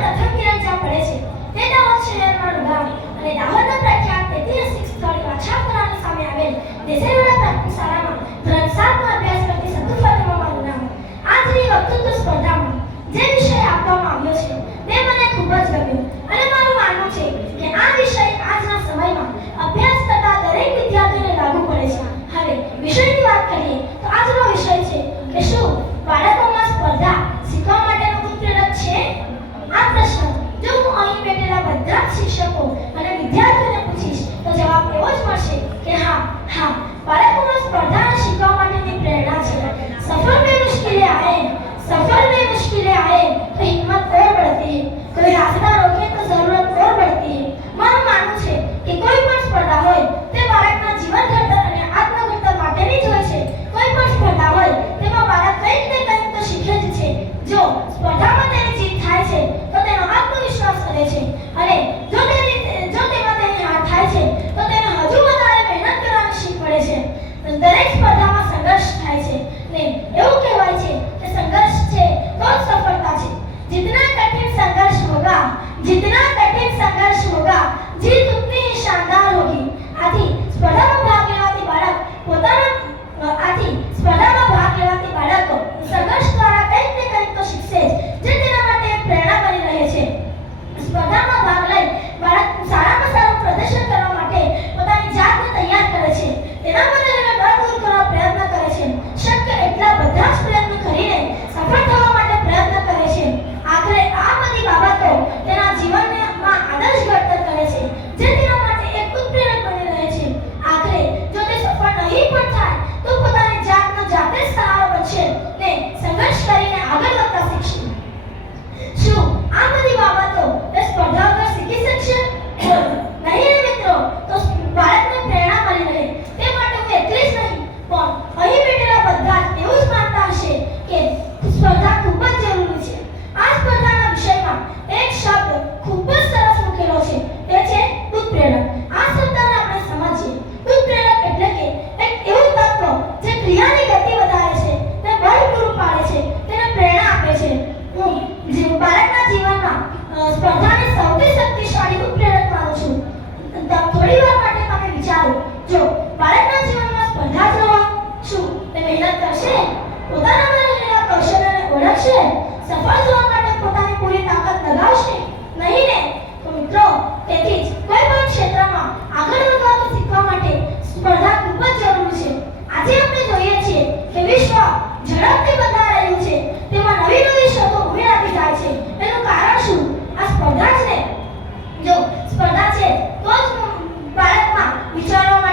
પ્રથમ કિરણ જ્યાં પડે છે તે દાહોદ શહેરમાં ગામ અને દાહોદના પ્રખ્યાત ઐતિહાસિક સ્થળ એવા છાપરાની સામે આવેલ દેસાઈવાડા પ્રાથમિક શાળામાં ધોરણ 7 માં અભ્યાસ કરતી સતુ ફાતિમા મારું નામ. આજની વક્તૃત્વ સ્પર્ધામાં જે વિષય આપવામાં આવ્યો છે તે મને ખૂબ જ ગમ્યો અને મારું માનવું છે કે આ વિષય આજના સમયમાં અભ્યાસ કરતા દરેક વિદ્યાર્થીને લાગુ પડે છે. હવે વિષયની વાત કરીએ તો આજનો વિષય છે કે શું બાળકોમાં સ્પર્ધા શીખવા માટેનો ઉત્પ્રેરક છે? આ પ્રશ્ન જો હું અહીં બેઠેલા બધા જ શિક્ષકો અને વિદ્યાર્થીઓને પૂછીશ તો જવાબ એવો જ મળશે કે હા બાળકોમાં સ્પર્ધા શીખવા માટેની પ્રેરણા છે. सफर में मुश्किलें आए तो हिम्मत और बढ़ती है, कोई रास्ता रोके तो जरूरत और बढ़ती है. મારું માનવું છે કે કોઈ પણ સ્પર્ધા હોય તે બાળકના જીવન ઘડતર અને આત્મઘડતર માટેની જ હોય છે. કોઈ પણ સ્પર્ધા હોય તેમાં બાળક કંઈક ને કંઈક તો શીખે જ છે. જો સ્પર્ધામાં તેની જીત થાય છે તો તેનો આત્મવિશ્વાસ વધે છે અને જો તેમાં તેની હાર થાય છે તો તેને હજુ વધારે મહેનત કરવાની શીખ પડે છે. દરેક સ્પર્ધામાં સંઘર્ષ થાય છે ને એવું કહેવાય છે કે સંઘર્ષ છે તો જ સફળતા છે. जितना कठिन संघर्ष होगा जीत उतनी ही शानदार होगी. आથી સ્પર્ધામાં ભાગ લેવાતી બાળકો સંઘર્ષ દ્વારા કંઈક ને કંઈક તો શીખશે જ, જે તેના માટે પ્રેરણા બની રહે છે. સ્પર્ધામાં ભાગ લઈ બાળક સારામાં સારું પ્રદર્શન કરવા માટે પોતાની જાતને તૈયાર કરે છે. તેના મનનો ડર દૂર કરવા પ્રયત્ન કરે છે. શક્ય એટલા બધા જ પ્રયત્ન કરીને સફળ થવા માટે પ્રયત્ન કરે છે. આખરે આ બધી બાબતો તેના જીવનમાં આદર્શ ઘડતર કરે છે, જે તેના માટે એક ઉત્પ્રેરક બની રહે છે. આખરે જો તે સફળ નહીં પણ થાય તો પોતાની જાતનો જાતે જ સહારો બનશે ને સંઘર્ષ કરીને આગળ વધતા શીખશે. શું આ બધી બાબતો તે સ્પર્ધા વગર શીખી શકશે? નહીં રે મિત્રો. તો બાળકને પ્રેરણા મળી રહે તે માટે હું એકલી જ નહીં પણ અહીં બેઠેલા બધા જ એવું જ માનતા હશે કે સ્પર્ધા ખૂબ જ જરૂરી છે. આ સ્પર્ધાના વિષયમાં એક શબ્દ ખૂબ જ સરસ મૂકેલો છે, તે છે ઉત્પ્રેરક. આ શબ્દને આપણે સમજીએ. ઉત્પ્રેરક એટલે કે એક એવું તત્વ જે ક્રિયાની ગતિ વધારે છે, તે બળ પૂરું પાડે છે, તેને પ્રેરણા આપે છે. હું બાળકના જીવનમાં સ્પર્ધાને સૌથી શક્તિશાળી ઉત્પ્રેરક માનું છું. થોડી વાર માટે તમે વિચારો, જો બાળકના જીવનમાં સ્પર્ધા જ ન હોય, શું તે મહેનત કરશે? પોતાનામાં રહેલા કૌશલ્યને ઓળખશે? સફળ થવા માટે પોતાની પૂરી તાકાત લગાવશે? નહીં ને. તો મિત્રો, તેથી જ કોઈ પણ ક્ષેત્રમાં આગળ વધવાનું શીખવા માટે સ્પર્ધા ખૂબ જ જરૂરી છે. આજે આપણે જોઈએ છીએ કે વિશ્વ ઝડપથી બદલાઈ રહ્યું છે, તેમાં નવી શોધો ઉમેરાતી જાય છે. એનું કારણ શું? આ સ્પર્ધા જ ને. જો સ્પર્ધા છે તો જ બાળકમાં વિચારવા